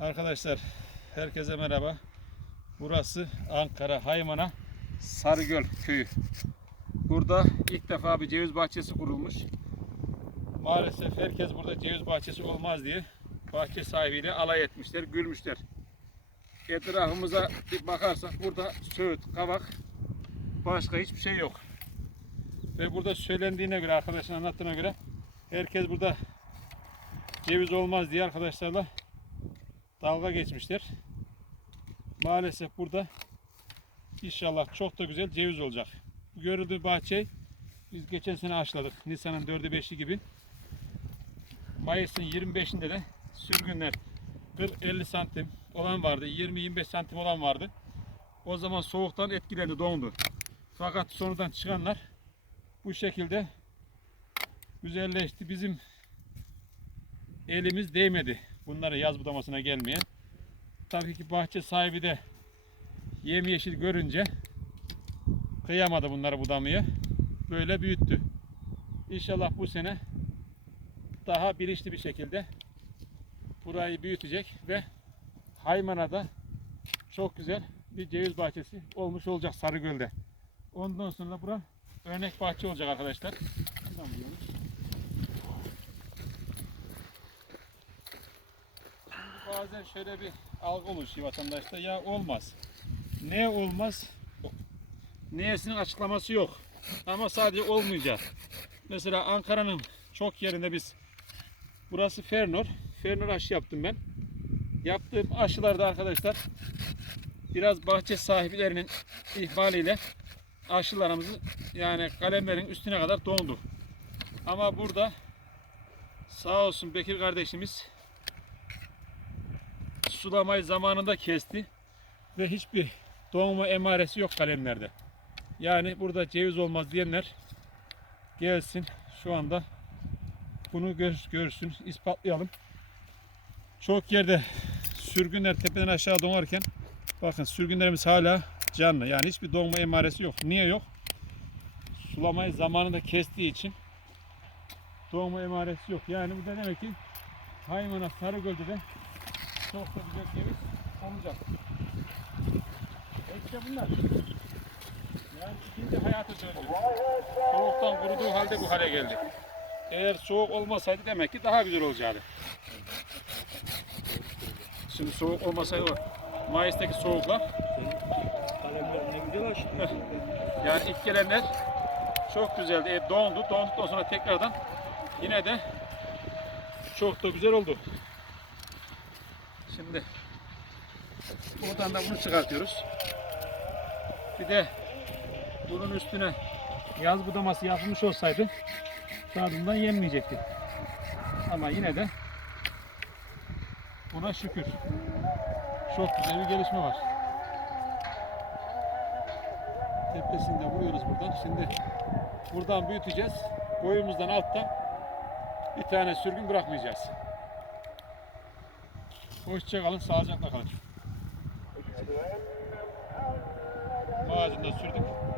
Arkadaşlar herkese merhaba. Burası Ankara Haymana Sarıgöl köyü. Burada ilk defa bir ceviz bahçesi kurulmuş. Maalesef herkes burada ceviz bahçesi olmaz diye bahçe sahibiyle alay etmişler, gülmüşler. Etrafımıza bir bakarsak burada söğüt, kavak, başka hiçbir şey yok. Ve burada söylendiğine göre, arkadaşın anlattığına göre herkes burada ceviz olmaz diye arkadaşlarla dalga geçmişler. Maalesef burada inşallah çok da güzel ceviz olacak. Bu görüldüğü bahçeyi biz geçen sene aşıladık. Nisan'ın 4'ü 5'i gibi. Mayıs'ın 25'inde de sürgünler 40-50 santim olan vardı. 20-25 santim olan vardı. O zaman soğuktan etkilendi, dondu. Fakat sonradan çıkanlar bu şekilde güzelleşti. Bizim elimiz değmedi bunlara yaz budamasına gelmeyen. Tabii ki bahçe sahibi de yemyeşil görünce kıyamadı bunları budamaya. Böyle büyüttü. İnşallah bu sene daha bilinçli bir şekilde burayı büyütecek ve Haymana'da çok güzel bir ceviz bahçesi olmuş olacak Sarıgöl'de. Ondan sonra bura örnek bahçe olacak arkadaşlar. Şuradan bazen şöyle bir algı oluşuyor vatandaşta. Ya olmaz. Ne olmaz? Neyesinin açıklaması yok. Ama sadece olmayacak. Mesela Ankara'nın çok yerinde biz burası Fernor. Fernor aşı yaptım ben. Yaptığım aşılarda arkadaşlar biraz bahçe sahiplerinin ihmaliyle aşılarımızı yani kalemlerin üstüne kadar dondu. Ama burada sağ olsun Bekir kardeşimiz sulamayı zamanında kesti ve hiçbir doğma emaresi yok kalemlerde. Yani burada ceviz olmaz diyenler gelsin şu anda bunu gör, görsün ispatlayalım. Çok yerde sürgünler tepeden aşağı donarken bakın sürgünlerimiz hala canlı. Yani hiçbir doğma emaresi yok. Niye yok? Sulamayı zamanında kestiği için doğma emaresi yok. Yani bu da demek ki Haymana Sarıgöl'de de çok da güzel ceviz olacak. İşte bunlar. Yani ikinci hayatı döndü. Soğuktan kuruduğu halde bu hale geldi. Eğer soğuk olmasaydı demek ki daha güzel olacaktı. Şimdi soğuk olmasaydı Mayıs'taki soğuklar Kalemler ne güzel açtı. yani ilk gelenler çok güzeldi. E, dondu. Donduktan sonra tekrardan yine de çok da güzel oldu. Şimdi buradan da bunu çıkartıyoruz. Bir de bunun üstüne yaz budaması yapılmış olsaydı tadından yenmeyecekti. Ama yine de buna şükür. Çok güzel bir gelişme var. Tepesinde vuruyoruz buradan. Şimdi buradan büyüteceğiz. Boyumuzdan alttan bir tane sürgün bırakmayacağız. Hoşçakalın, sağlıcakla kalın. Ağacında sürdük.